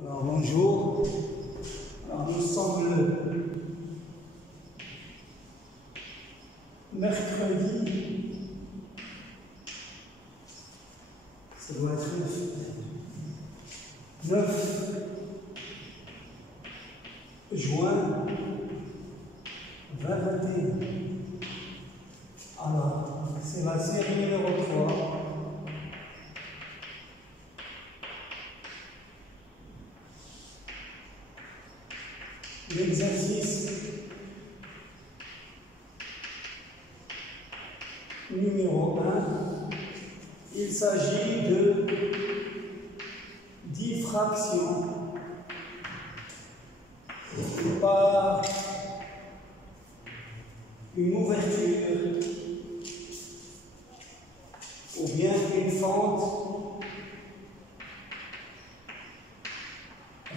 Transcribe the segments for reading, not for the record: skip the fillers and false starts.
Alors bonjour, alors nous sommes le mercredi, ça doit être 9 juin 2021. Alors, c'est la série numéro 3. L'exercice numéro 1, il s'agit de diffraction par une ouverture ou bien une fente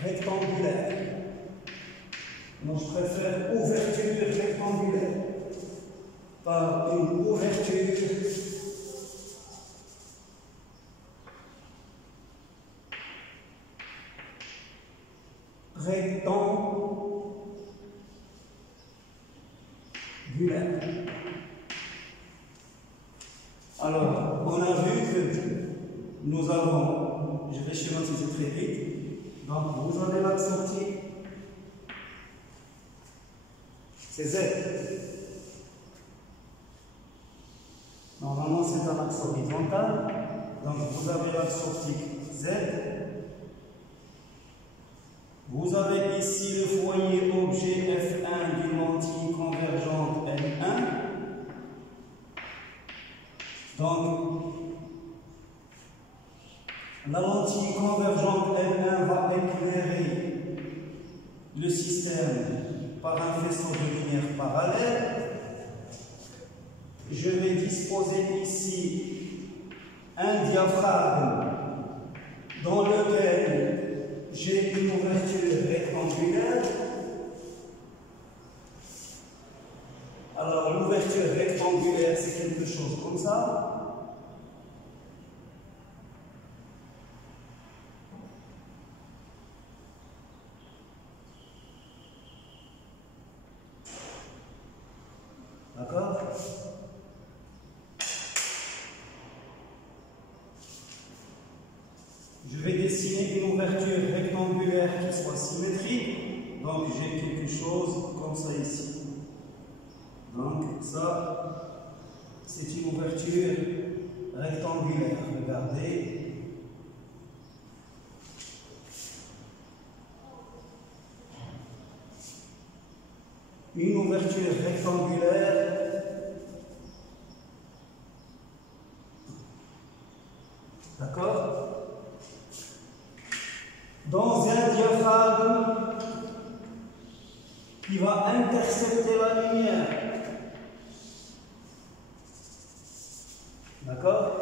rectangulaire. Moi, je préfère ouverture rectangulaire par une ouverture rectangulaire. Alors, on a vu que nous avons, je vais schématiser très vite, donc vous avez l'axe sortie. C'est Z. Normalement, c'est un axe horizontal. Donc, vous avez l'axe optique Z. Vous avez ici le foyer objet F1 d'une lentille convergente L1. Donc, la lentille convergente L1 va éclairer le système par un faisceau de lumière parallèle. Je vais disposer ici un diaphragme dans lequel j'ai une ouverture rectangulaire. Alors l'ouverture rectangulaire, c'est quelque chose comme ça. D'accord? Je vais dessiner une ouverture rectangulaire qui soit symétrique. Donc j'ai quelque chose comme ça ici. Donc ça, c'est une ouverture rectangulaire. Regardez. Une ouverture rectangulaire d'accord, dans un diaphragme qui va intercepter la lumière, d'accord.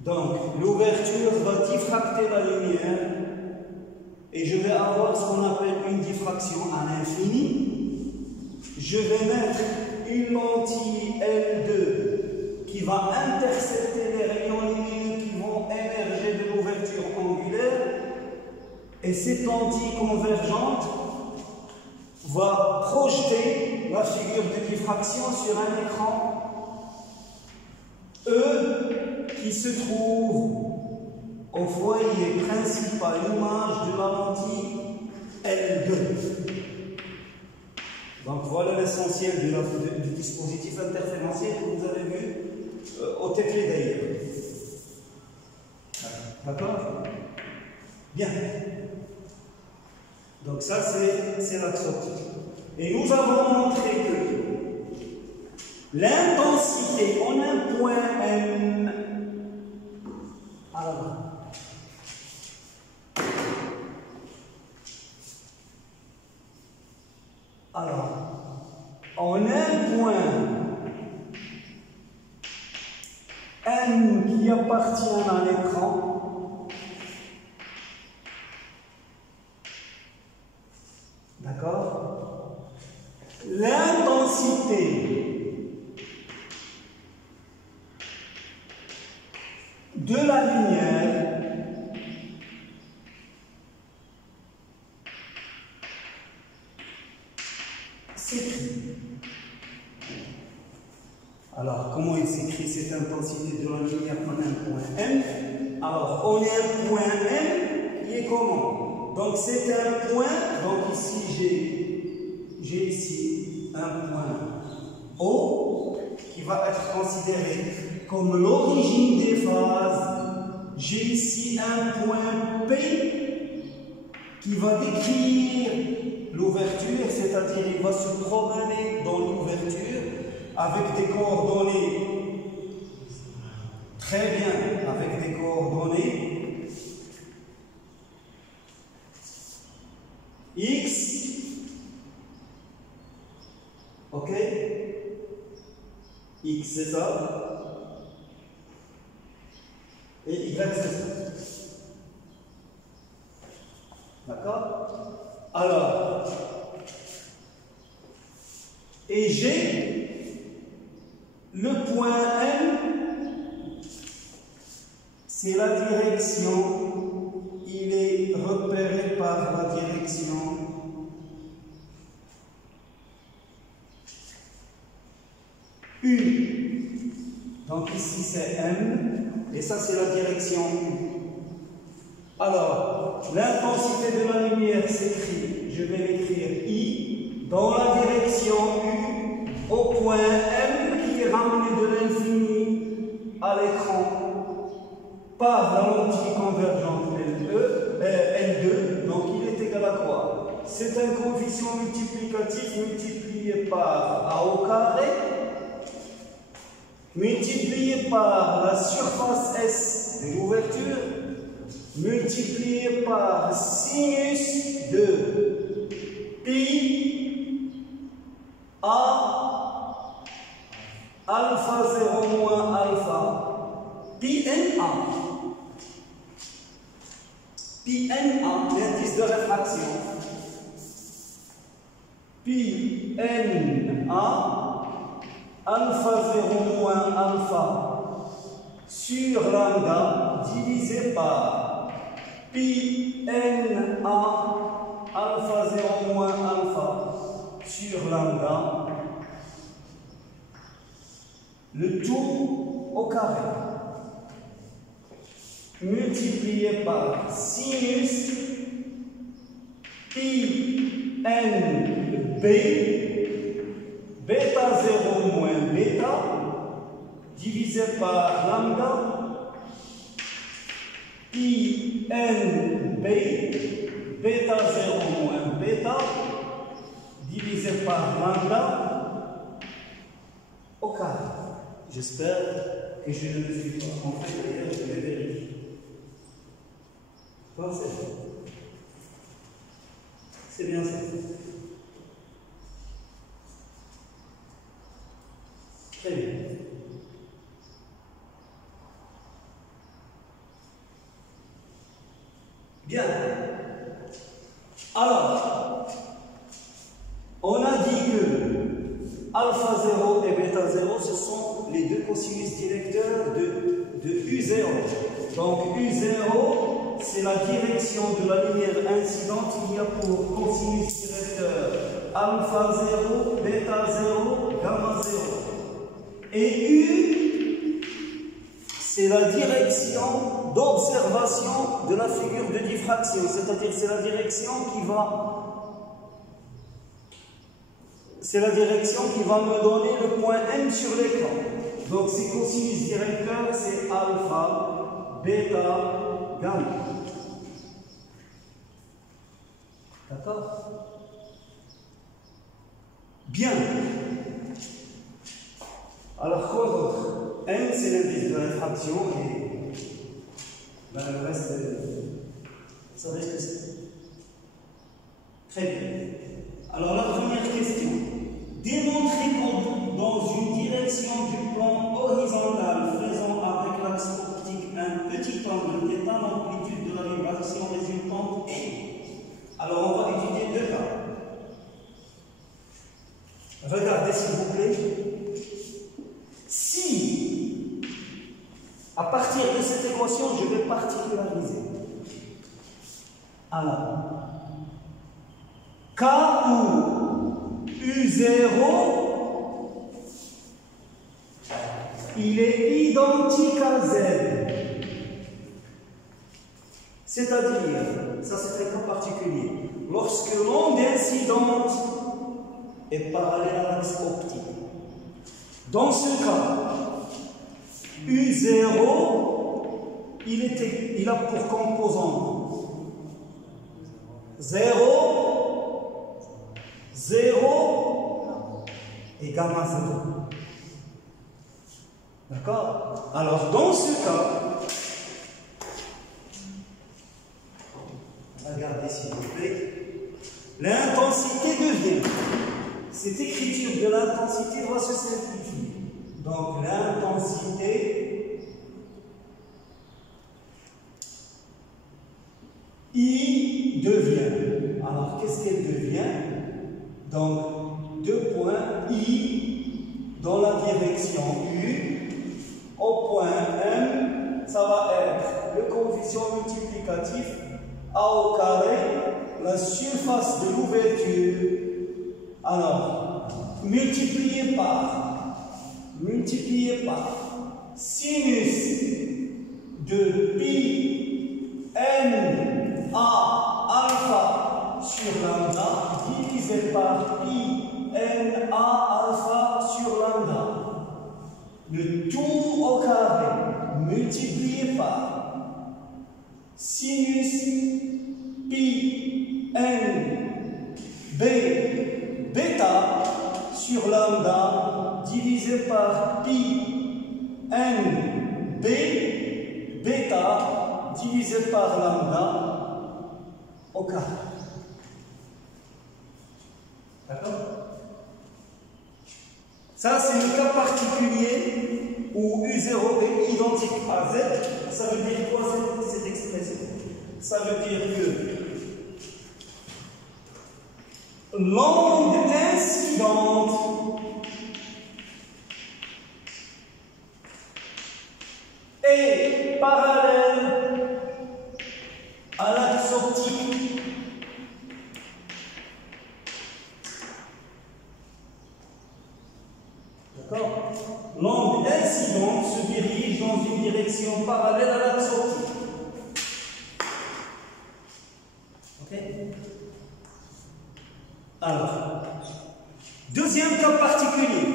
Donc, l'ouverture va diffracter la lumière et je vais avoir ce qu'on appelle une diffraction à l'infini. Je vais mettre une lentille L2 qui va intercepter les rayons lumineux qui vont émerger de l'ouverture angulaire et cette lentille convergente va projeter la figure de diffraction sur un écran E qui se trouve au foyer principal, image de la lentille L2. Donc voilà l'essentiel du dispositif interférentiel que vous avez vu au teclé d'ailleurs. D'accord? Bien. Donc ça c'est l'axe optique. Et nous avons montré que l'intensité en un point M. Alors, en un point M qui appartient à l'écran, d'accord, l'intensité l'intensité de la lumière s'écrit. Alors, comment il s'écrit cette intensité de la lumière en un point M? Alors, on est un point M qui est comment? Donc, c'est un point, donc ici j'ai ici un point O qui va être considéré comme l'origine des phases. J'ai ici un point P qui va décrire l'ouverture, c'est-à-dire il va se promener dans l'ouverture avec des coordonnées. Très bien, avec des coordonnées X, ok? X c'est ça, et Y c'est ça. D'accord? Alors, et j'ai le point M, c'est la direction, il est repéré par la direction U. Donc ici c'est M, et ça c'est la direction U. Alors, l'intensité de la lumière s'écrit, je vais l'écrire I, dans la direction U, au point M qui est ramené de l'infini à l'écran par la lentille convergente L2, donc il est égal à quoi? C'est un coefficient multiplicatif multiplié par A au carré, multiplié par la surface S de l'ouverture, multiplié par sinus de pi A alpha 0 moins alpha pi NA. Pi NA, l'indice de réfraction. Pi NA alpha 0 moins alpha sur lambda divisé par pi NA alpha 0 moins alpha sur lambda, le tout au carré, multiplié par sinus pi n b bêta 0 moins bêta divisé par lambda pi n b bêta 0 moins bêta divisé par lambda au carré. J'espère que je ne me suis pas trompé, d'ailleurs je vais vérifier. C'est bien ça. Très bien. Bien. Alors, on a dit que alpha 0 et bêta 0, ce sont les deux cosinus directeurs de U0. Donc U0, c'est la direction de la lumière incidente qui a pour cosinus directeur alpha 0, bêta 0, gamma 0. Et U, c'est la direction d'observation de la figure de diffraction, c'est-à-dire c'est la direction qui va me donner le point M sur l'écran. Donc ces cosinus directeurs, c'est alpha, bêta, gamma. D'accord? Bien. Alors quoi d'autre? M, c'est l'indice de réfraction et le reste, vous savez ce que c'est. Très bien. Alors la première question. Démontrer que dans une direction du plan horizontal faisant avec l'axe optique un petit angle θ, l'amplitude de la vibration résultante est. Alors on va étudier deux cas. Regardez s'il vous plaît. Si, à partir de cette équation, je vais particulariser. Alors, K où U0, il est identique à Z. C'est-à-dire, ça c'est un cas particulier, lorsque l'onde incidente est parallèle à l'axe optique. Dans ce cas, U0, il a pour composante 0, 0 et gamma 0. D'accord? Alors, dans ce cas, regardez s'il vous plaît, l'intensité devient, cette écriture de l'intensité va se simplifier. Donc, l'intensité I devient. Alors, qu'est-ce qu'elle devient? Donc, 2 points I dans la direction U. Au point M, ça va être le coefficient multiplicatif A au carré, la surface de l'ouverture. Alors, multiplié par sinus de pi n a alpha sur lambda divisé par pi n a alpha sur lambda. Le tout au carré multiplié par sinus pi n b bêta sur lambda divisé par pi n b bêta divisé par lambda au carré. D'accord? Ça, c'est le cas particulier où U0 est identique à Z. Ça veut dire quoi cette expression? Ça veut dire que l'onde incidente est parallèle à l'axe optique. D'accord? L'onde incidente se dirige dans une direction parallèle à l'axe optique. Ok? Alors, deuxième cas particulier.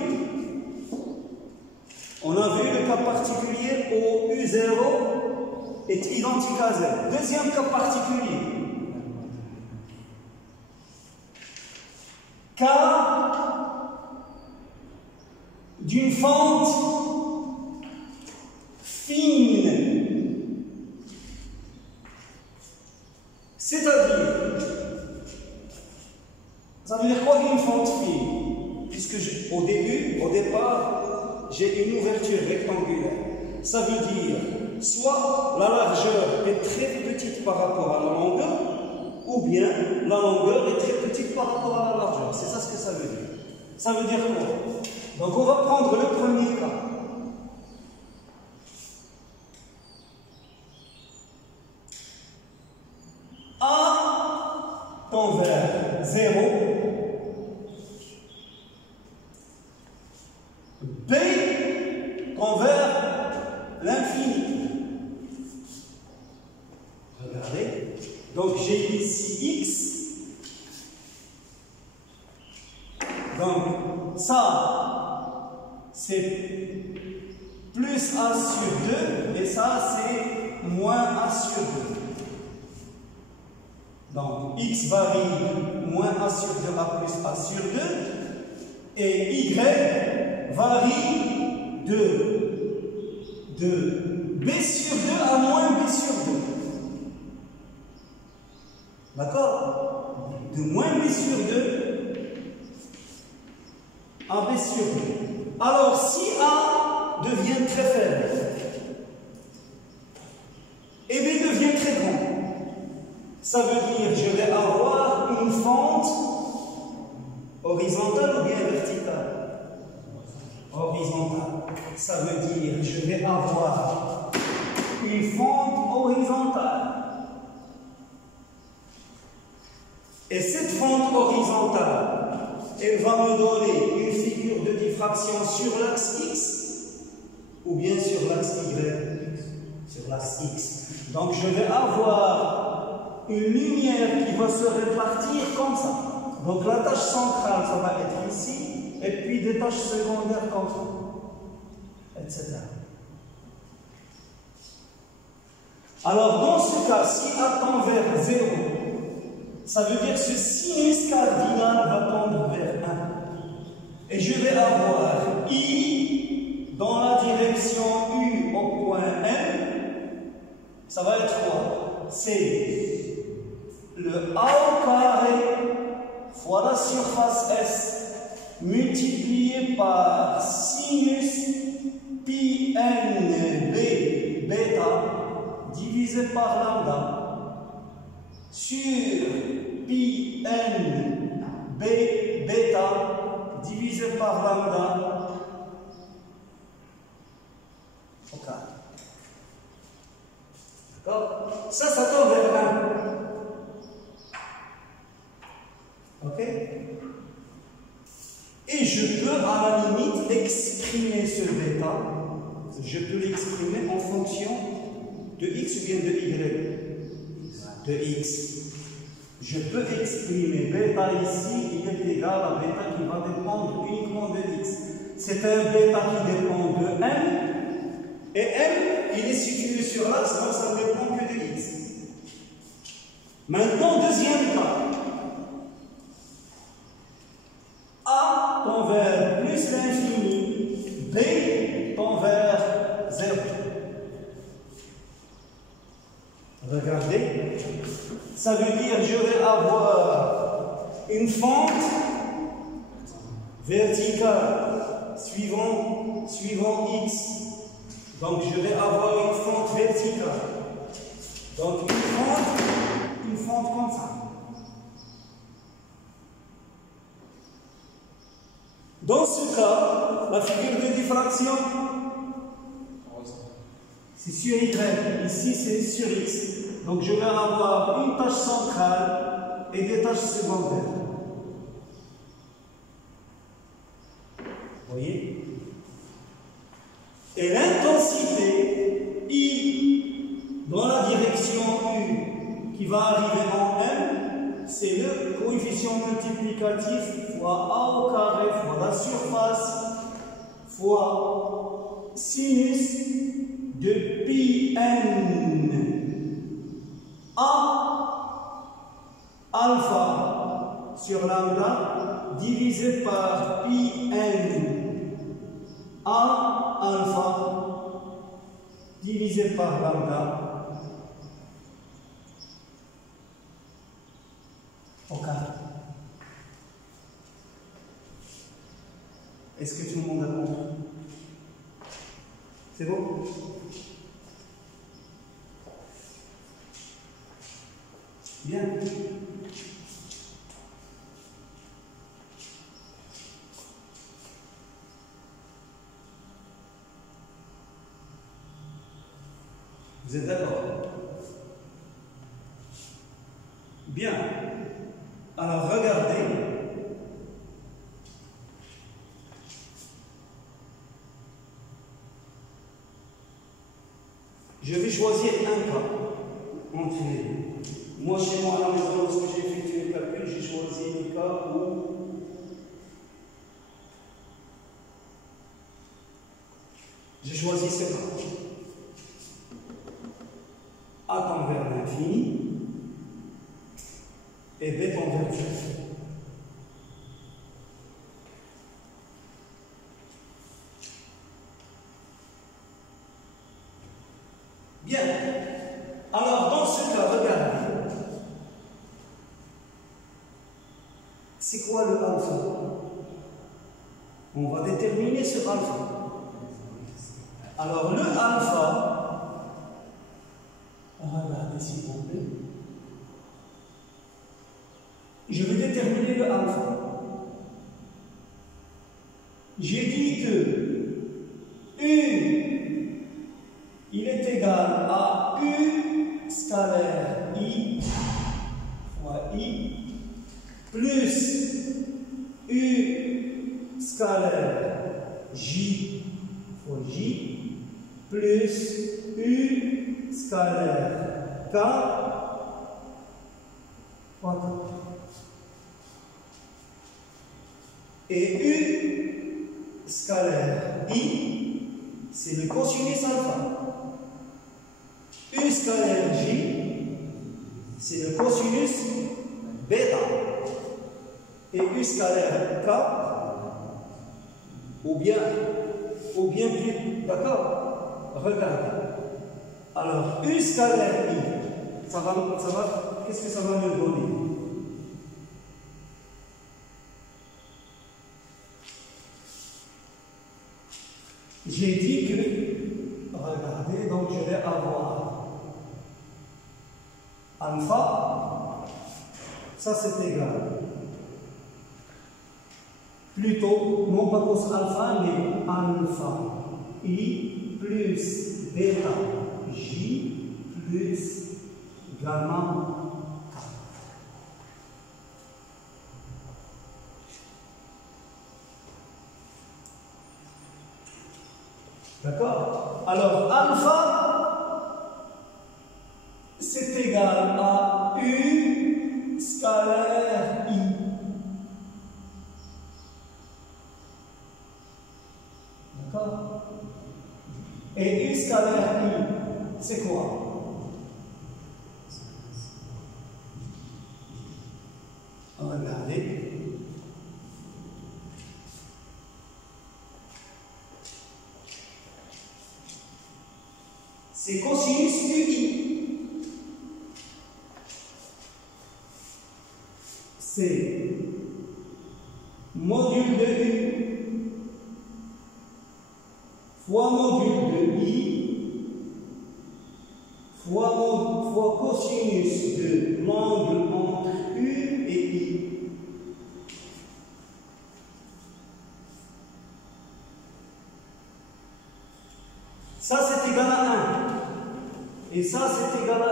On a vu le cas particulier où U0 est identique à Z. Deuxième cas particulier. Cas d'une fente fine. C'est-à-dire, ça veut dire quoi une fente fine? Puisque au départ, j'ai une ouverture rectangulaire. Ça veut dire, soit la largeur est très petite par rapport à la longueur, ou bien la longueur est très petite par rapport à la largeur. C'est ça ce que ça veut dire. Ça veut dire quoi? Donc on va prendre le premier cas. A tend vers 0. B tend vers l'infini. Regardez. Donc j'ai ici X. Donc ça, c'est plus A sur 2 et ça, c'est moins A sur 2. Donc X varie moins A sur 2 à plus A sur 2 et Y varie de B sur 2 à moins B sur 2. D'accord? De moins B sur 2 à B sur 2. Alors, si A devient très faible et B devient très grand, ça veut dire que je vais avoir une fente horizontale ou bien verticale. ça veut dire je vais avoir une fente horizontale. Et cette fente horizontale, elle va me donner une figure de diffraction sur l'axe X ou bien sur l'axe Y, sur l'axe X. Donc je vais avoir une lumière qui va se répartir comme ça. Donc la tâche centrale, ça va être ici, et puis des tâches secondaires comme ça, etc. Alors dans ce cas, si A tend vers 0, ça veut dire que ce sinus cardinal va tendre vers 1. Et je vais avoir I dans la direction U au point M. Ça va être quoi? C'est le A au carré fois la surface S multiplié par sinus pi n b bêta divisé par lambda sur pi n b bêta divisé par lambda au carré. D'accord? Ça tend vers 1. Ok? Et je peux à la limite exprimer ce bêta, je peux l'exprimer en fonction de x ou bien de y. De x. Je peux exprimer bêta ici, il est égal à bêta qui va dépendre uniquement de x. C'est un bêta qui dépend de m, et m, il est situé sur l'axe, donc ça ne dépend que de x. Maintenant, deuxième cas. A tend vers plus l'infini, B tend vers 0. Regardez, ça veut dire que je vais avoir une fente verticale suivant x. Donc je vais avoir une fente verticale. Donc une fente comme ça. Dans ce cas, la figure de diffraction, c'est sur Y, ici c'est sur X. Donc je vais avoir une tâche centrale et des tâches secondaires. Vous voyez? Et l'intensité I dans la direction U qui va arriver en M, c'est le coefficient multiplicatif fois A au carré fois la surface fois sinus de pi n A alpha sur lambda divisé par pi n A alpha divisé par lambda au carré. Est-ce que tout le monde a compris? C'est bon? Bien. Vous êtes d'accord? Bien. Alors regardez. Je vais choisir un cas entre les deux. Moi, chez moi, à la maison, lorsque j'ai effectué le calcul, j'ai choisi le cas où j'ai choisi ce cas. A tend vers l'infini et B tend vers 0. Bien. Alors, dans ce cas, regardez. C'est quoi le alpha? On va déterminer ce alpha. Alors, le alpha, regardez s'il vous plaît. Je vais déterminer le alpha. J'ai dit que U, il est égal à U scalaire I fois I plus U scalaire J fois J plus U scalaire K fois K. Et U scalaire I, c'est le cosinus alpha. U scalaire J, c'est le cosinus bêta. Et U scalaire K, ou bien plus, d'accord? Regardez. Alors, U scalaire I, qu'est-ce que ça va me donner? J'ai dit que, regardez, donc je vais avoir alpha, ça c'est égal. Plutôt, non pas cos alpha, mais alpha I plus bêta J plus gamma K. D'accord? Alors, alpha, c'est égal à U scalaire I. D'accord? Et U scalaire I, c'est quoi? Regardez. C'est cosinus UI. C'est module de U fois module de I fois cosinus de l'angle entre U et I. Ça c'est égal à 1. Et ça c'est égal à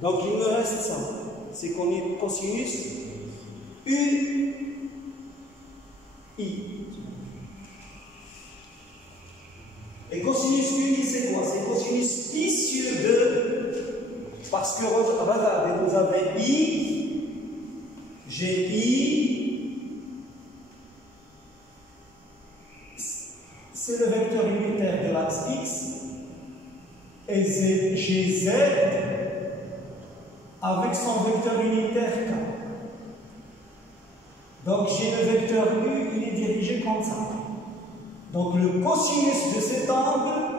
1. Donc il me reste ça. C'est qu'on est cosinus U I. Et cosinus UI c'est quoi? C'est cosinus I sur 2. Parce que regardez, vous avez I, j'ai I, c'est le vecteur unitaire de l'axe X, et j'ai Z avec son vecteur unitaire K. Donc j'ai le vecteur U, il est dirigé comme ça. Donc le cosinus de cet angle,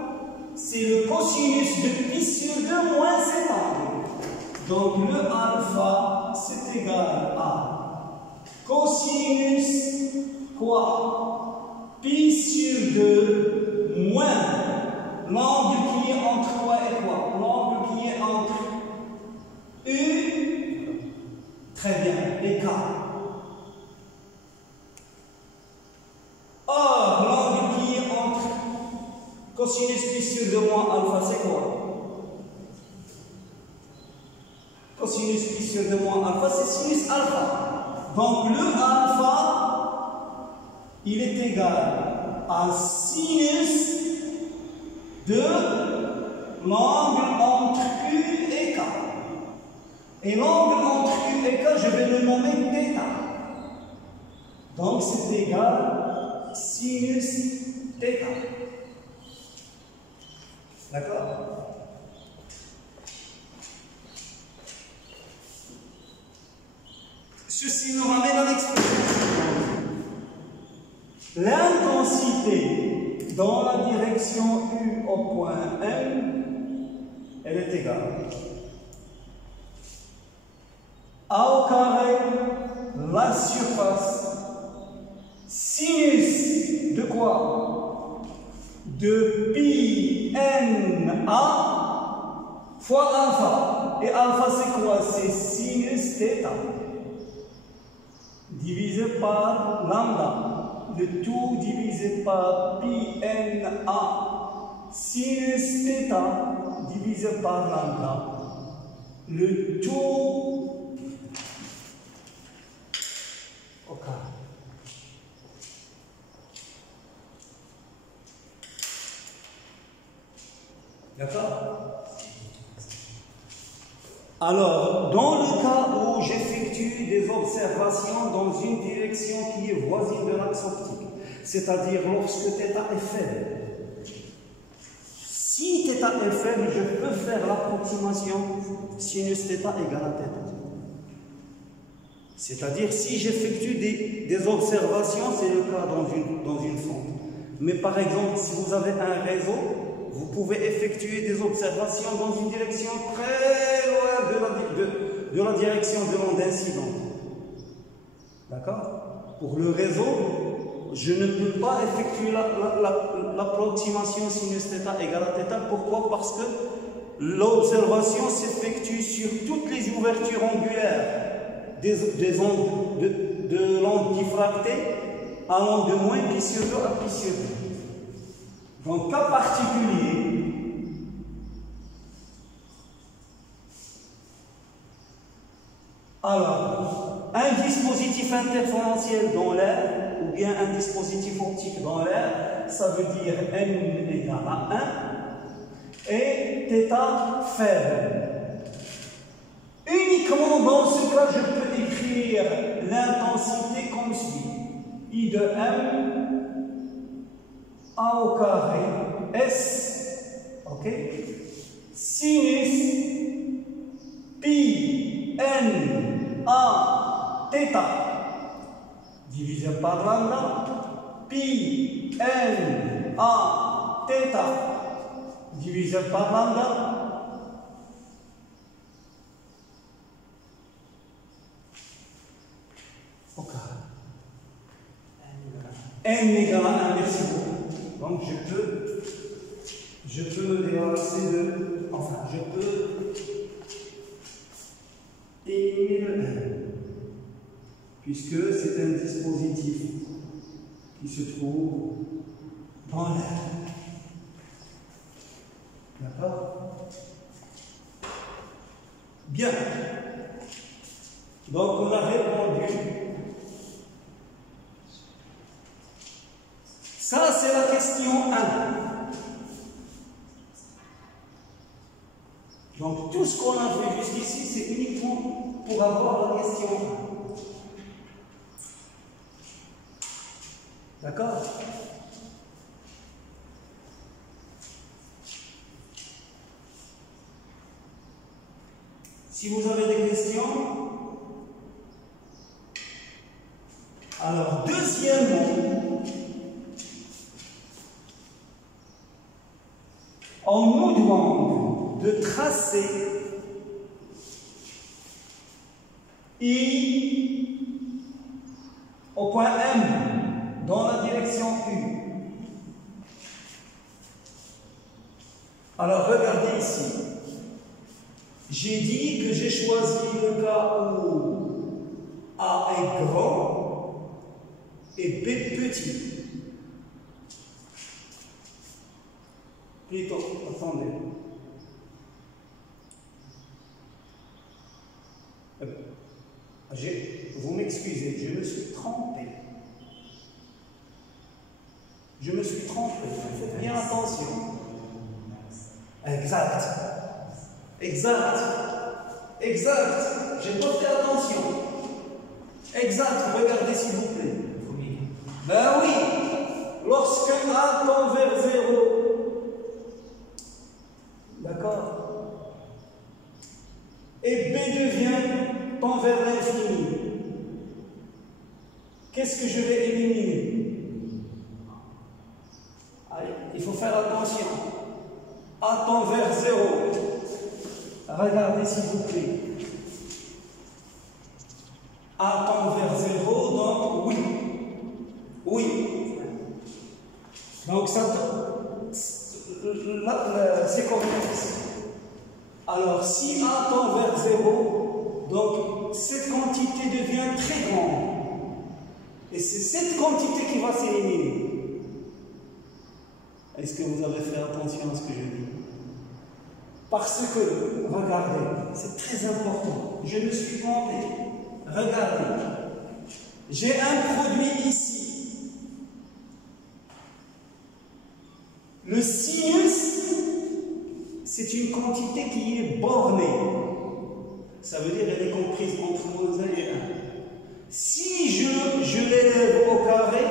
c'est le cosinus de pi sur 2 moins cet angle. Donc le alpha, c'est égal à cosinus quoi? Pi sur 2 moins l'angle qui est entre quoi et quoi? L'angle qui est entre U, très bien, et K. Or, l'angle qui est entre cosinus pi sur 2 moins alpha, c'est quoi? Cosinus pi sur 2 moins alpha, c'est sinus alpha. Donc le alpha, il est égal à sinus de l'angle entre U et K. Et l'angle entre U et K, je vais le nommer θ. Donc c'est égal sinus θ. D'accord? Ceci nous ramène à l'expression. L'intensité dans la direction U au point M, elle est égale A au carré, la surface, sinus de quoi? De pi n A fois alpha. Et alpha c'est quoi? C'est sinus θ divisé par lambda. le tout divisé par pi n a sinus θ divisé par lambda, le tout au carré. D'accord? Alors, dans le cas où j'effectue des observations dans une direction qui est voisine de l'axe optique, c'est-à-dire lorsque θ est faible, si θ est faible, je peux faire l'approximation sinus θ égale à θ. C'est-à-dire, si j'effectue des observations, c'est le cas dans une fente. Mais par exemple, si vous avez un réseau, vous pouvez effectuer des observations dans une direction très loin de la direction de l'onde incidente. D'accord? Pour le réseau, je ne peux pas effectuer l'approximation sinus θ égale à θ. Pourquoi? Parce que l'observation s'effectue sur toutes les ouvertures angulaires des ondes de l'onde diffractée allant de moins pi sur 2 à pi sur 2. Donc, cas particulier, alors, un dispositif interférentiel dans l'air, ou bien un dispositif optique dans l'air, ça veut dire n égale à 1, et θ faible. Uniquement dans ce cas, je peux écrire l'intensité comme suit. I de m a au carré S, ok, sinus pi n a θ divisé par lambda, pi n a θ divisé par lambda, au carré. N égale à 1, merci beaucoup. Donc je peux me débarrasser de, enfin je peux éliminer le N, puisque c'est un dispositif qui se trouve dans l'air. D'accord? Bien. Donc on a répondu. Ça, c'est la question 1. Donc, tout ce qu'on a fait jusqu'ici, c'est uniquement pour avoir la question 1. D'accord? Si vous avez des questions, alors, deuxièmement, on nous demande de tracer I au point M dans la direction U. Alors regardez ici. J'ai dit que j'ai choisi le cas où A est grand et B petit. Plutôt, attendez. Vous m'excusez, je me suis trompé. Je me suis trompé. Faites bien attention. Exact. Exact. Exact. J'ai pas fait attention. Exact. Regardez s'il vous plaît. Ben oui. Lorsque A tend vers 0. D'accord? Et B tend vers l'infini. Qu'est-ce que je vais éliminer? Allez, il faut faire attention. A tend vers 0. Regardez s'il vous plaît. A tend vers 0, donc oui. Oui. Donc ça, c'est complexe. Alors, si A tend vers 0, donc cette quantité devient très grande. Et c'est cette quantité qui va s'éliminer. Est-ce que vous avez fait attention à ce que je dis? Parce que, regardez, c'est très important. Je me suis trompé. Regardez. J'ai un produit ici. Le sinus, c'est une quantité qui est bornée. Ça veut dire qu'elle est comprise entre moins 1 et 1. Si je l'élève au carré,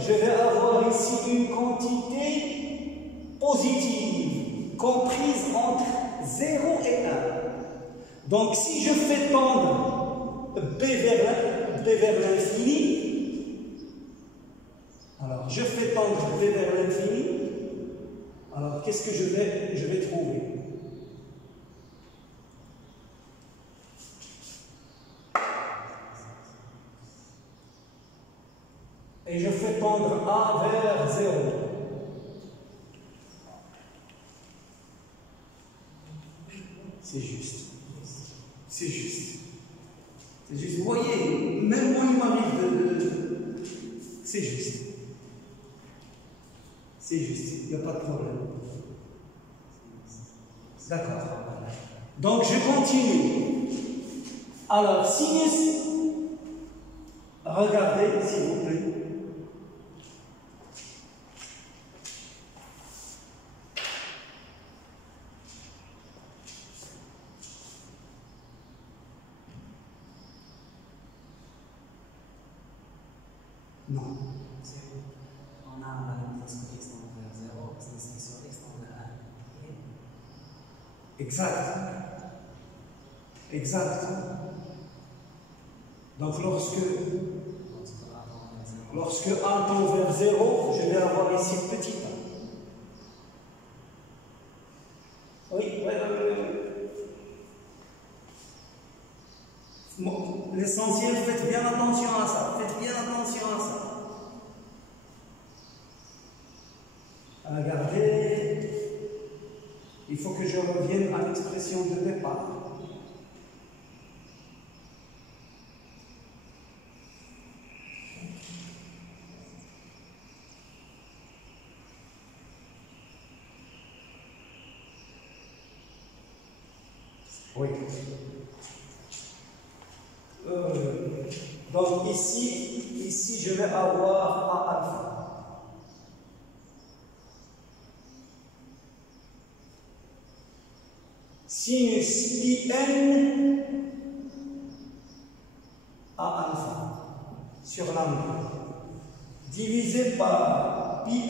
je vais avoir ici une quantité positive, comprise entre 0 et 1. Donc si je fais tendre B vers l'infini, alors je fais tendre B vers l'infini, alors qu'est-ce que je vais trouver? Et je fais tendre A vers 0. C'est juste. C'est juste. C'est juste. Vous voyez, même moi, il m'arrive de... C'est juste. C'est juste. Il n'y a pas de problème. D'accord. Donc, je continue. Alors, sinus. Regardez, s'il vous plaît. Non. On a la limite sur x tend vers 0, c'est sur x tend vers 1. Exact. Exact. Donc lorsque A tend vers 0, je vais avoir ici petit a. Oui. Bon, l'essentiel, faites bien attention à ça. Faites bien attention à ça. Regardez, il faut que je revienne à l'expression de départ. Oui. Donc ici, je vais avoir A alpha. Sinus IN A alpha sur l'angle divisé par IN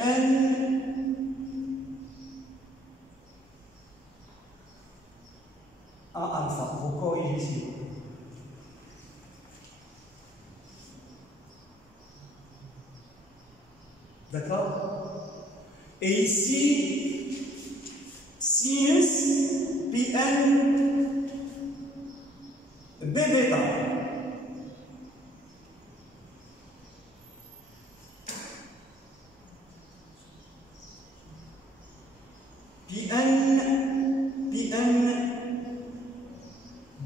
A alpha. Vous corrigez ici. D'accord? Et ici, sinus Pn B bêta. Pn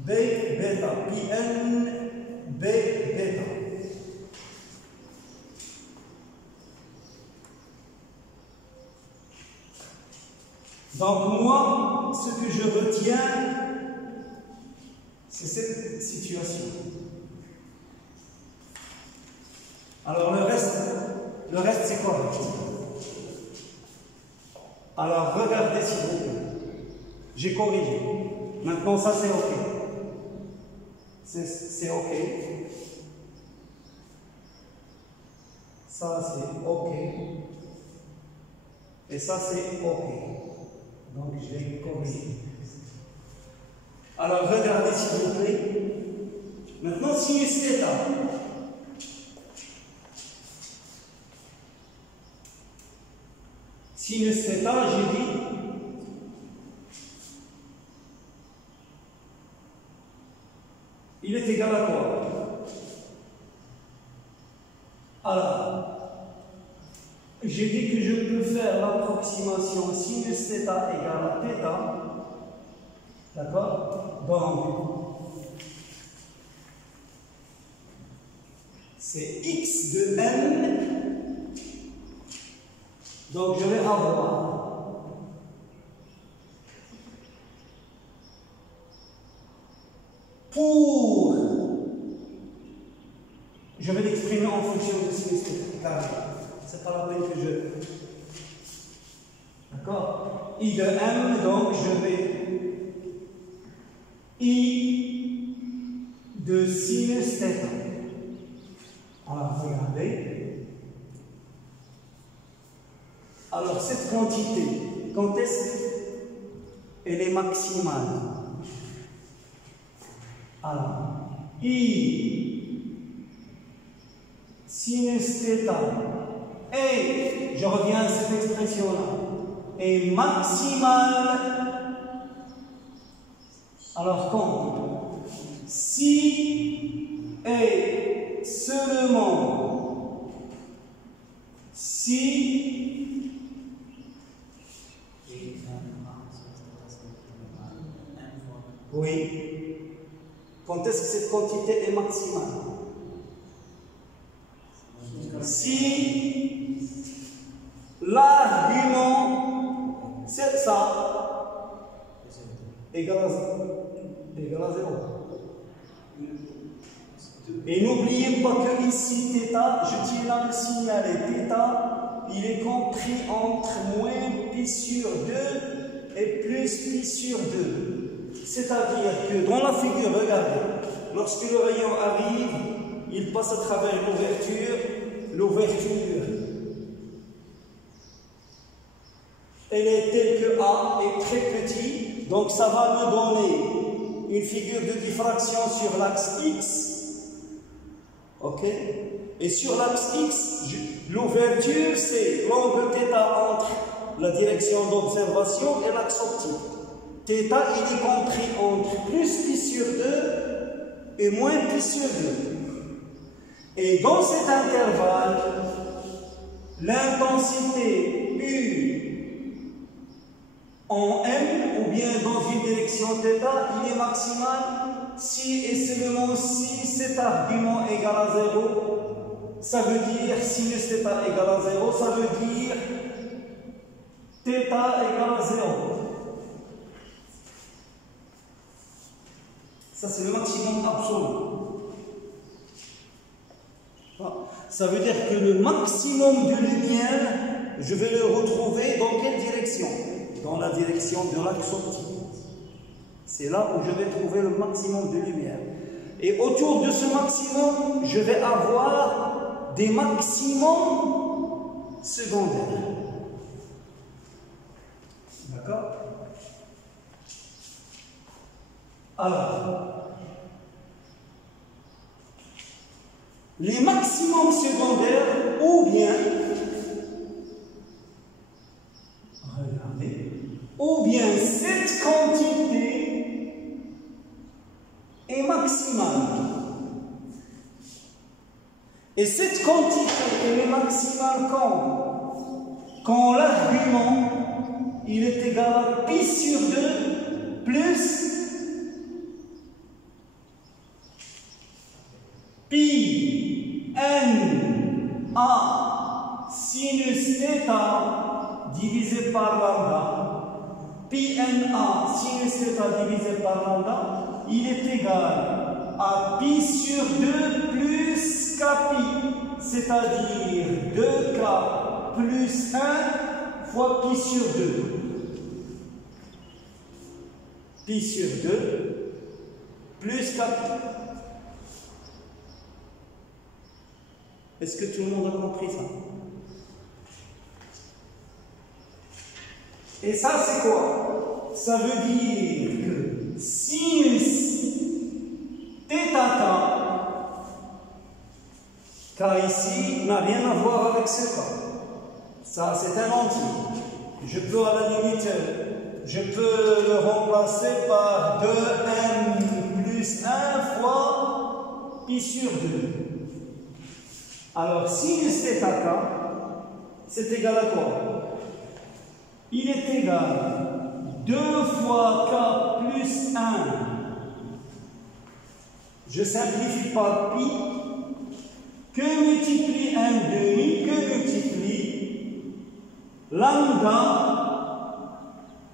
B bêta. Pn B bêta. Donc moi, ce que je retiens, c'est cette situation. Alors le reste c'est correct. Alors regardez s'il vous plaît. J'ai corrigé. Maintenant ça c'est OK. C'est OK. Ça c'est OK. Et ça c'est OK. Donc je vais corriger. Alors regardez s'il vous plaît. Maintenant sinus θ. Sinus θ, j'ai dit. Il est égal à quoi? Alors, j'ai dit que je peux faire l'approximation sinus θ égale à θ. D'accord? Donc, c'est x de m. Donc je vais avoir pour, je vais l'exprimer en fonction de sinus carré. C'est pas la peine que je. D'accord? I de m, donc je vais I de sinus θ. Alors regardez. Alors cette quantité, quand est-ce qu'elle est maximale? Alors, I sinus θ et, je reviens à cette expression-là, est maximale. Alors quand? Si et seulement si oui. Quand est-ce que cette quantité est maximale? Si l'argument c'est ça égale à 0. Et n'oubliez pas que ici θ, je tiens à le signaler, θ, il est compris entre moins pi sur 2 et plus pi sur 2. C'est-à-dire que dans la figure, regardez, lorsque le rayon arrive, il passe à travers l'ouverture, elle est telle que A est très petit, donc ça va me donner une figure de diffraction sur l'axe X. Ok? Et sur l'axe X, l'ouverture, c'est l'angle θ entre la direction d'observation et l'axe optique. θ, il est compris entre plus pi sur 2 et moins pi sur 2. Et dans cet intervalle, l'intensité U en M, ou bien dans une direction θ, il est maximal si et seulement si cet argument égale à 0. Ça veut dire sinus θ égale à 0, ça veut dire θ égale à 0. Ça, c'est le maximum absolu. Ça veut dire que le maximum de lumière, je vais le retrouver dans quelle direction? Dans la direction de l'axe optique. C'est là où je vais trouver le maximum de lumière. Et autour de ce maximum, je vais avoir des maximums secondaires. D'accord? Alors, les maximums secondaires, ou bien, regardez, ou bien cette quantité est maximale. Et cette quantité, elle est maximale quand l'argument, il est égal à pi sur 2 plus pi n a sinus θ divisé par lambda. Pi n a sinus θ divisé par lambda, il est égal à pi sur 2 plus kpi, c'est-à-dire 2k plus 1 fois pi sur 2. Pi sur 2 plus kpi. Est-ce que tout le monde a compris ça? Et ça, c'est quoi? Ça veut dire que sinus θk, car ici n'a rien à voir avec ce cas. Ça, c'est un entier. Je peux à la limite, je peux le remplacer par 2m plus 1 fois pi sur 2. Alors, sinus θk, c'est égal à quoi? Il est égal à 2 fois k plus 1. Je simplifie par pi. que multiplie 1/2, que multiplie lambda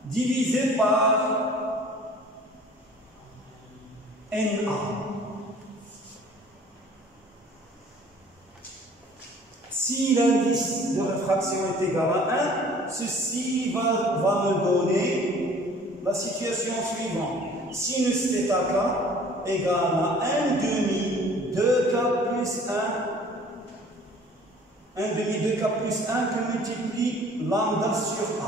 divisé par NA. Si l'indice de réfraction est égal à 1, ceci va me donner la situation suivante. Sinus θ égale à 1/2 2k plus 1, 1/2 2k plus 1 que multiplie lambda sur A.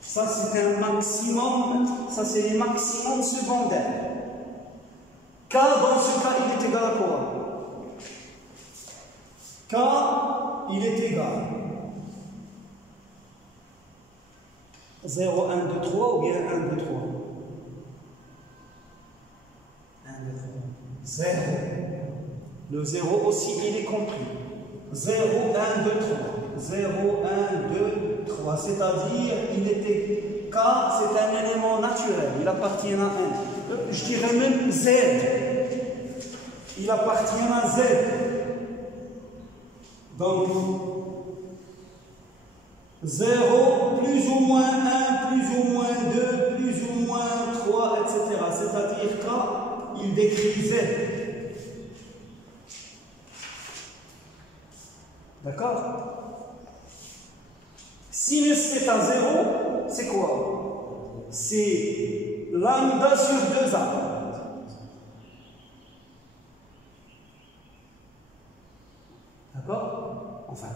Ça c'est un maximum, ça c'est les maximums secondaires. K dans ce cas il est égal à quoi? K il est égal 0, 1, 2, 3 ou bien 1, 2, 3? 1, 2, 3. 0. Le 0 aussi, il est compris. 0, 1, 2, 3. 0, 1, 2, 3. C'est-à-dire, K, c'est un élément naturel. Il appartient à 1. Je dirais même Z. Il appartient à Z. Donc, 0, plus ou moins 1, plus ou moins 2, plus ou moins 3, etc. C'est-à-dire K, il décrit Z. D'accord? Sinus θ 0, c'est quoi? C'est lambda sur 2A. D'accord? Enfin,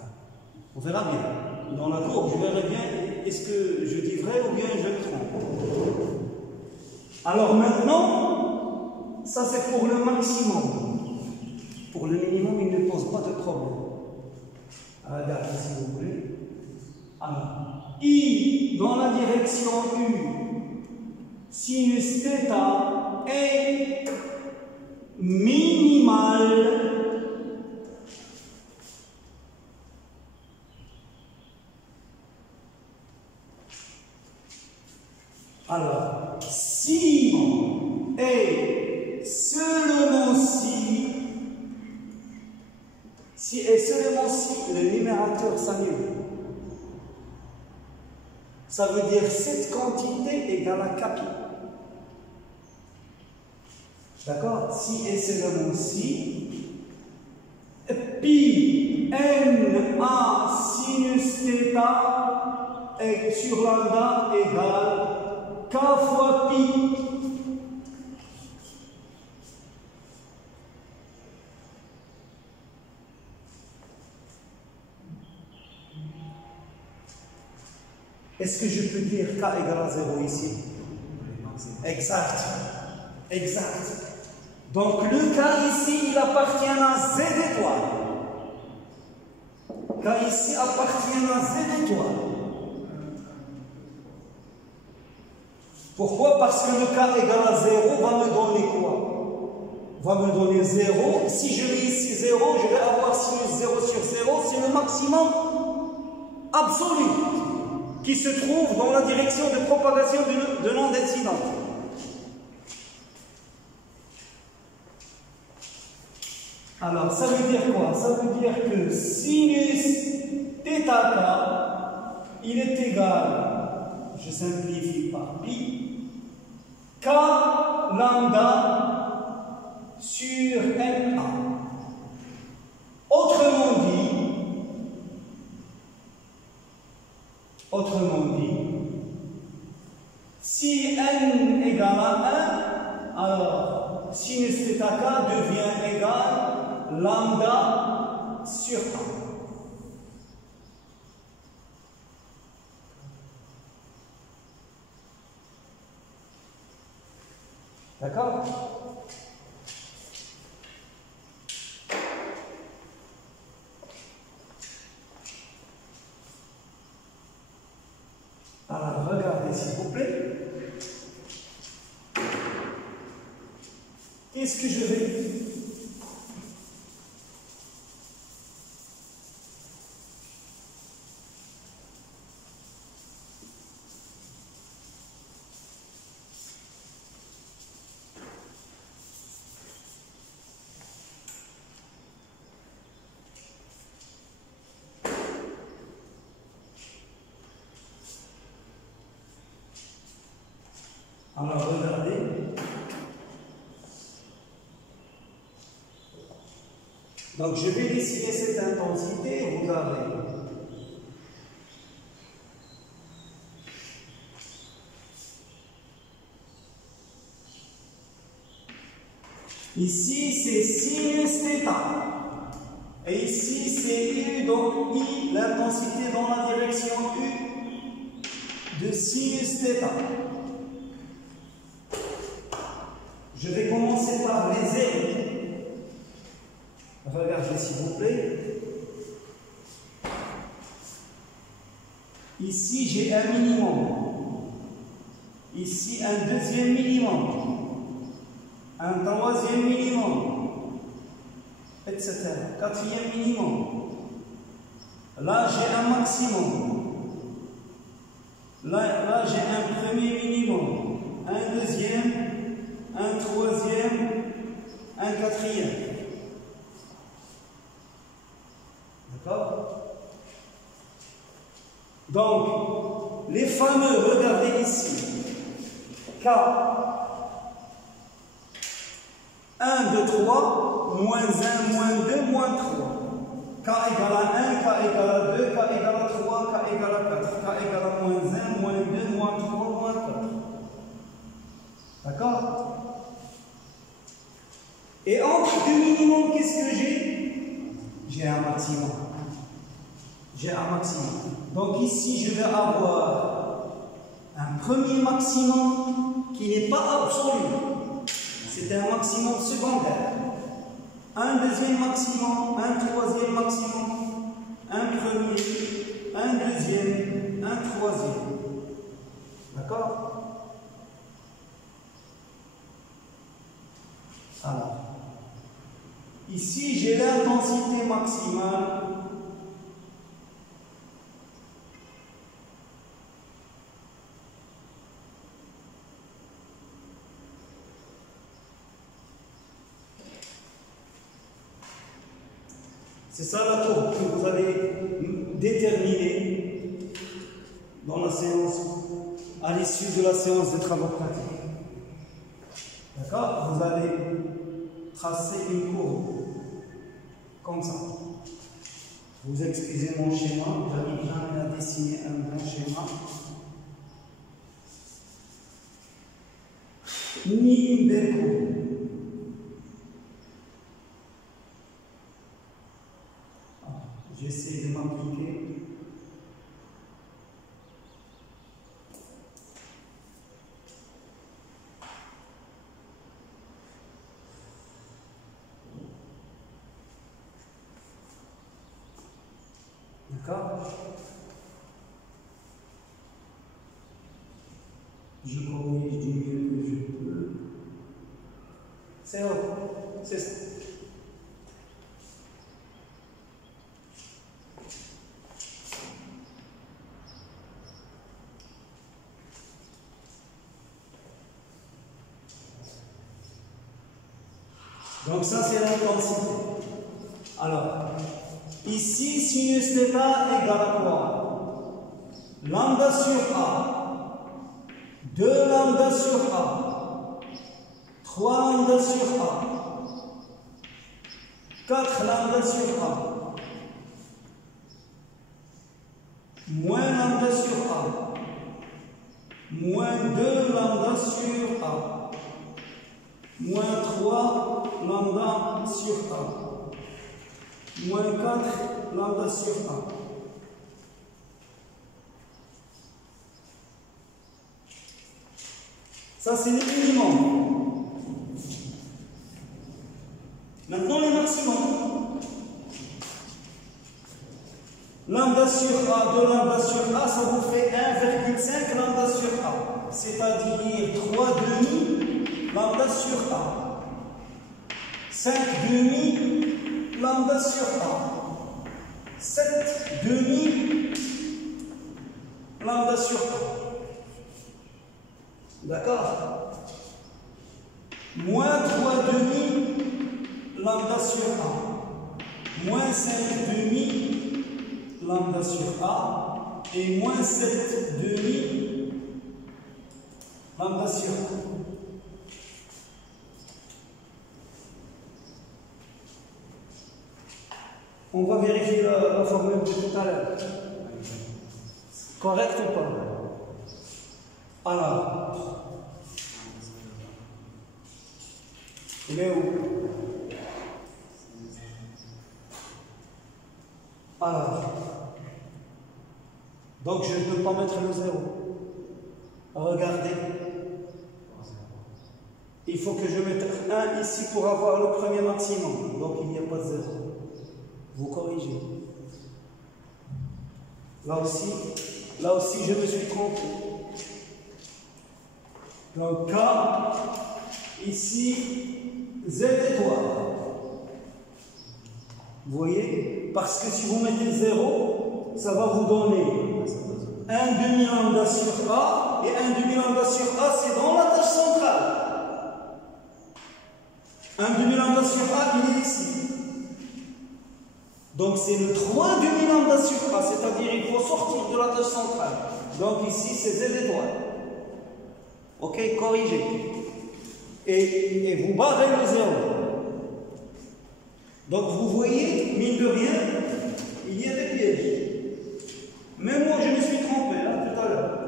on verra bien. Dans la cour, je verrai bien est-ce que je dis vrai ou bien je me trompe. Alors maintenant, ça c'est pour le maximum. Pour le minimum, il ne pose pas de problème. Regardez si vous voulez. Alors, I dans la direction U, sinus θ est minimal. Alors, si et seulement si et seulement si le numérateur s'annule, ça veut dire cette quantité égale à capi. D'accord? Si et seulement si, pi na sinus θ est sur lambda égale K fois pi. Est-ce que je peux dire K égale à 0 ici? Exact. Exact. Donc le K ici, il appartient à Z étoile. K ici appartient à Z étoile. Pourquoi? Parce que le K égal à 0 va me donner quoi? Va me donner 0. Si je mets ici 0, je vais avoir sinus 0 sur 0. C'est le maximum absolu qui se trouve dans la direction de propagation de l'onde incidente. Alors, ça veut dire quoi? Ça veut dire que sinus θk, il est égal, je simplifie par pi, K lambda sur Na. Autrement dit, si n égale à 1, alors sinus θk devient égal lambda sur 1. D'accord? Alors, regardez s'il vous plaît. Qu'est-ce que je vais... Alors regardez. Donc je vais dessiner cette intensité, regardez. Ici c'est sinus θ. Et ici c'est U, donc I, l'intensité dans la direction U de sinus θ. Je vais commencer par les ailes. Regardez s'il vous plaît. Ici j'ai un minimum. Ici un deuxième minimum. Un troisième minimum. Etc. Quatrième minimum. Là j'ai un maximum. Là j'ai un premier minimum. Un deuxième. Un troisième. Un quatrième. D'accord? Donc, les fameux, regardez ici, K, 1, 2, 3, moins 1, moins 2, moins 3. K égale à 1, K égale à 2, K égale à 3, K égale à 4, K égale à moins 1, moins 2, moins 3, moins 4. D'accord? Et entre deux minimums, qu'est-ce que j'ai? J'ai un maximum. J'ai un maximum. Donc ici, je vais avoir un premier maximum qui n'est pas absolu. C'est un maximum secondaire. Un deuxième maximum, un troisième maximum, un premier, un deuxième, un troisième. D'accord? Alors, ici, j'ai l'intensité maximale. C'est ça la tour que vous allez déterminer dans la séance, à l'issue de la séance de travaux pratiques. D'accord? Vous allez tracer une courbe comme ça. Vous excusez mon schéma, j'arrive jamais à dessiner un bon schéma. Ni une belle courbe. J'essaie de m'appliquer. D'accord? Je corrige du mieux que je peux. C'est haut. C'est ça. Donc ça c'est l'intensité. Alors, ici sinus θ égale à quoi? Lambda sur A, 2 lambda sur A, 3 lambda sur A, 4 lambda sur A, moins lambda sur A, moins 2 lambda sur A, moins 3 lambda sur A, moins 4 lambda sur A. Ça c'est le minimum. Maintenant les maximums. Lambda sur A, 2 lambda sur A, ça vous fait 1,5 lambda sur A. C'est-à-dire 3 demi lambda sur A. 5 demi lambda sur A. 7 demi lambda sur A. D'accord? Moins 3 demi lambda sur A. Moins 5 demi lambda sur A. Et moins 7 demi Lambda sur on va vérifier la formule de tout à l'heure. Correct ou pas? Alors, il est où? Alors, donc je ne peux pas mettre le 0. Regardez. Il faut que je mette 1 ici pour avoir le premier maximum. Donc il n'y a pas de 0. Vous corrigez. Là aussi, je me suis trompé. Donc K, ici, Z étoile. Vous voyez? Parce que si vous mettez 0, ça va vous donner 1 demi-lambda sur A, et 1 demi-lambda sur A, c'est dans la tâche centrale. 1 demi-lambda sur A, il est ici. Donc c'est le 3 demi-lambda sur A, c'est-à-dire il faut sortir de la tâche centrale. Donc ici, c'est Z étoile. Ok, corrigez. Et vous barrez le 0. Donc vous voyez, mine de rien, il y a des pièges. Même moi je me suis trompé tout à l'heure.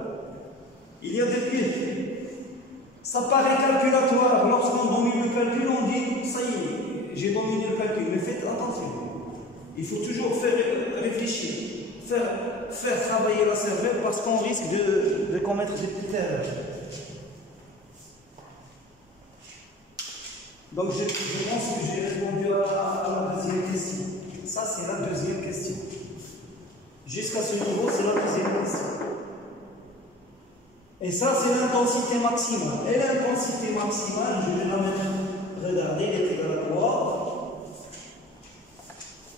Il y a des pièges. Ça paraît calculatoire. Lorsqu'on domine le calcul, on dit ça y est, j'ai dominé le calcul. Mais faites attention. Il faut toujours faire réfléchir, faire travailler la cervelle parce qu'on risque de commettre des petites erreurs. Donc je pense que j'ai répondu à la deuxième question. Ça c'est la deuxième question. Jusqu'à ce niveau, c'est la deuxième question. Et ça c'est l'intensité maximale. Et l'intensité maximale, je vais la mettre, regardez, elle est égale à quoi?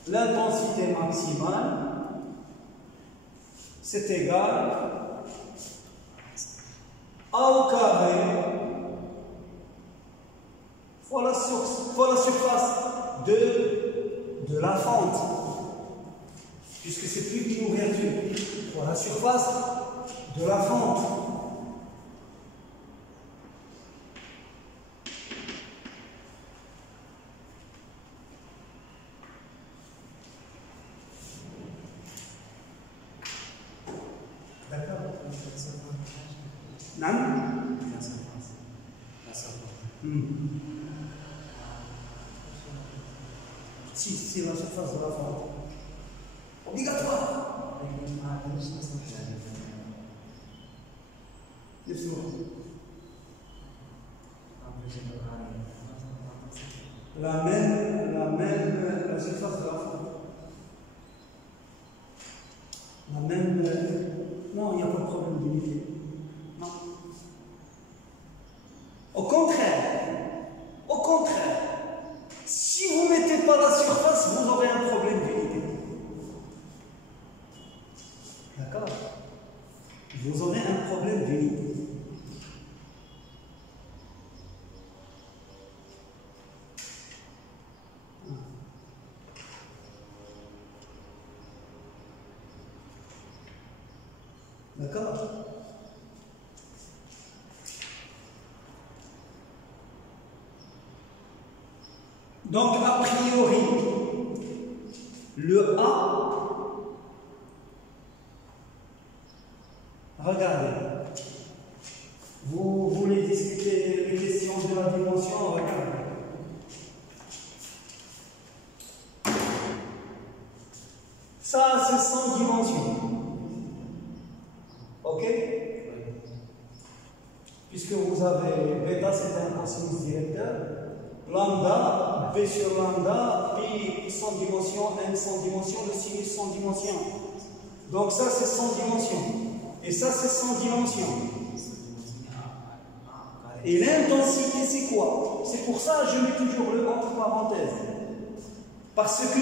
L'intensité maximale, c'est égal A au carré fois la surface de la fente, puisque c'est plus qu'une ouverture, fois la surface de la fente. Non? Si, la surface de la fente. Obligatoire. La surface de la fente. La même. Non, il n'y a pas de problème d'unité. Non. Au contraire, si vous ne mettez pas la surface, vous aurez un problème d'unité. D'accord? Vous aurez un problème d'unité. D'accord? Donc, a priori, le A, regardez, vous voulez discuter les questions de la dimension, regardez. Ça, c'est sans dimension. Ok? Puisque vous avez bêta, c'est un cosinus directeur. Lambda, B sur lambda, pi sans dimension, n sans dimension, le sinus sans dimension. Donc ça c'est sans dimension. Et ça c'est sans dimension. Et l'intensité c'est quoi? C'est pour ça que je mets toujours le entre parenthèses. Parce que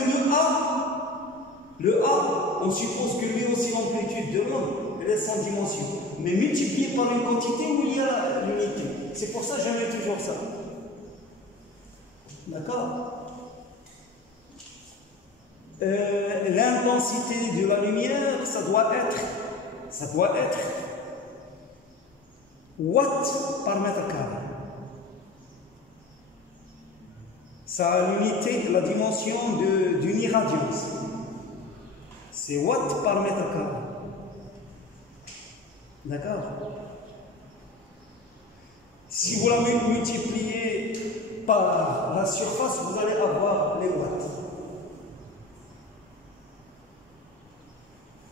le A, on suppose que lui aussi l'amplitude de l'onde, elle est sans dimension. Mais multiplié par une quantité où il y a l'unité. C'est pour ça que je mets toujours ça. D'accord? L'intensité de la lumière, ça doit être watts par mètre carré. Ça a l'unité, la dimension d'une irradiance. C'est watts par mètre carré. D'accord? Si vous la multipliez par la surface, vous allez avoir les watts.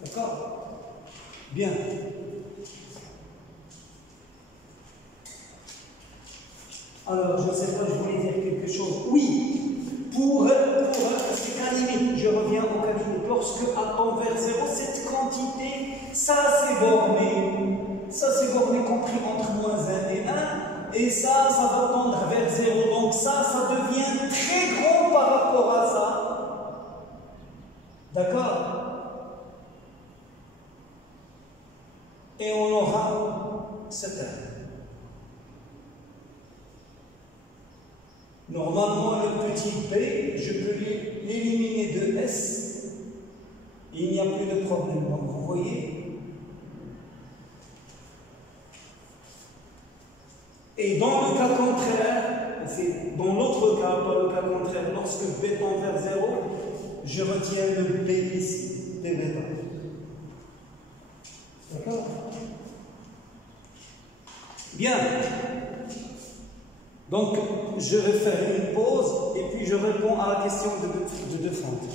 D'accord? Bien. Alors, je ne sais pas, je voulais dire quelque chose. Oui, pour c'est qu'à limite, je reviens au cas limite. Lorsque à tend vers 0, cette quantité, ça c'est borné compris entre -1 et 1, et ça va tendre vers 0. Donc ça devient très grand par rapport à ça. D'accord? Et on aura cette heure. Normalement, le petit p, je peux l'éliminer de s, et il n'y a plus de problème. Donc, vous voyez. Et dans le cas contraire, dans l'autre cas, pas le cas contraire, lorsque b tend vers 0, je retiens le p ici, p bêta. D'accord? Bien. Donc, je vais faire une pause et puis je réponds à la question de fente.